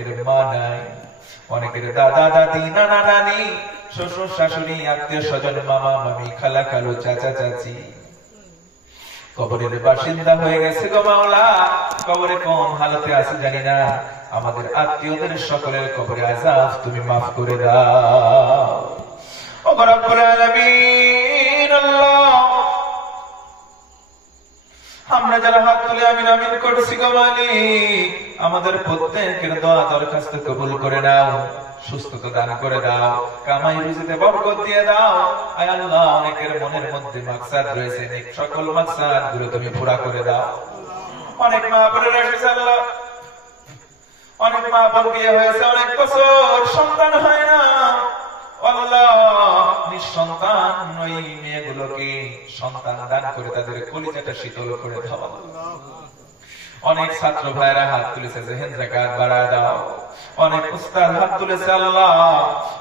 অনেকের মা নাই, অনেকের দাদা দাদি, নানা নানি, শ্বশুর শাশুড়ি, আত্মীয় স্বজন, মামা মামি, খালা খালু, চাচা চাচি কবরের বাসিন্দা হয়ে গেছে গো মাওলা। কবরে কোন হালতে আছে জানি না। আমাদের আত্মীয়দের সকলের কবরে আযাব তুমি মাফ করে দাও ও রব্বুল আলামিন। আল্লাহ, আমরা যারা হাত তুলে আমিন আমিন করছি গো মালিক, আমাদের প্রত্যেকের দোয়া দরখাস্ত কবুল করে নাও, সুস্থতা দান করে দাও, কামাই রুজিতে বরকত দিয়ে দাও। আয় আল্লাহ, অনেকের মনের মধ্যে মাকসাদ রয়েছে, সকল মাকসাদ গুলো তুমি পুরা করে দাও। অনেক মা বোনের এসেছে আল্লাহ, অনেক মা বোন বিয়ে হয়েছে, অনেক বছর সন্তান হয় না। আল্লাহ, নিঃসন্তান ওই মেয়েগুলোকে সন্তান দান করে তাদের কলিজাটা শীতল করে দাও। অনেক ছাত্র ভাইরা হাত তুলেছে, জেহেন যাকাত বাড়ায় দাও। অনেক উস্তাদ হাত তুলেছে আল্লাহ,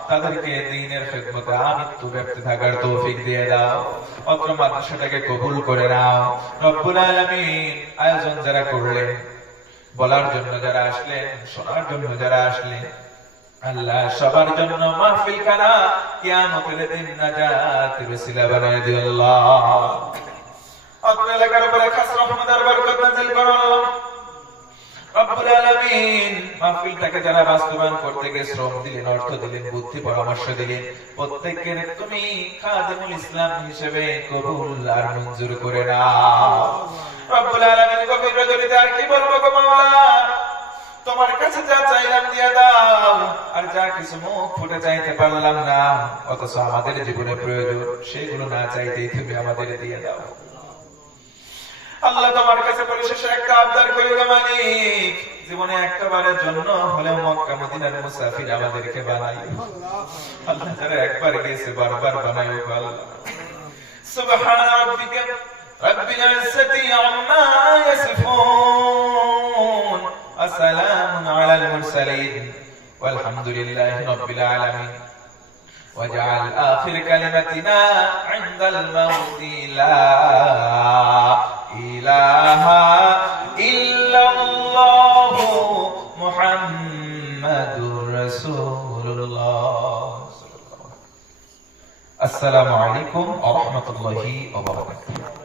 তাদেরকে দ্বীনের খিদমতে আমৃত্যু ব্যক্তি থাকার তৌফিক দিয়ে দাও। অত্র মাদ্রাসাটাকে কবুল করে নাও রব্বুল আলামিন। আয়োজন যারা করলেন, বলার জন্য যারা আসলেন, শোনার জন্য যারা আসলেন, আল্লাহ সবার জন্য মাহফিল খানা কিয়ামতের দিন নাজাতের ওসিলা বানায় দিও আল্লাহ। অত্র এলাকার উপরে খাস রহমত আর বরকত নাযিল করো আল্লাহ রব্বুল আলামিন। মাহফিলটাকে যারা বাস্তবায়ন করতে গিয়ে শ্রম দিলেন, অর্থ দিলেন, বুদ্ধি পরামর্শ দিলেন, প্রত্যেককে তুমি খাদিমুল ইসলাম হিসেবে কবুল আর মঞ্জুর করে নাও রব্বুল আলামিন। গভীর রজনীতে আর কি বলবো গো মাওলা, তোমার কাছে যা চাইলাম দিয়ে দাও, আর যা কিছু মুখ ফুটে চাইতে পারলাম না, অথচ আমাদের জীবনে প্রয়োজন, সেগুলো না চাইতেই তুমি আমাদের দিয়ে দাও আল্লাহ। তোমার কাছে পরিশেষে একটা আবদার করি গো মালিক, জীবনে একবারের জন্য হলেও মক্কা মদিনার মুসাফির আমাদেরকে বানাইও আল্লাহ। যারা একবার গিয়েছে বারবার বানাইও আল্লাহ। সুবহান রাব্বিকা রাব্বিল ইজ্জাতি আম্মা ইয়াসিফুন, আসসালামুন আলাল মুরসালিন, ওয়ালহামদুলিল্লাহি রাব্বিল আলামিন। واجعل آخر كلمتنا عند الموت لا إله إلا الله محمد رسول الله. السلام عليكم ورحمة الله وبركاته.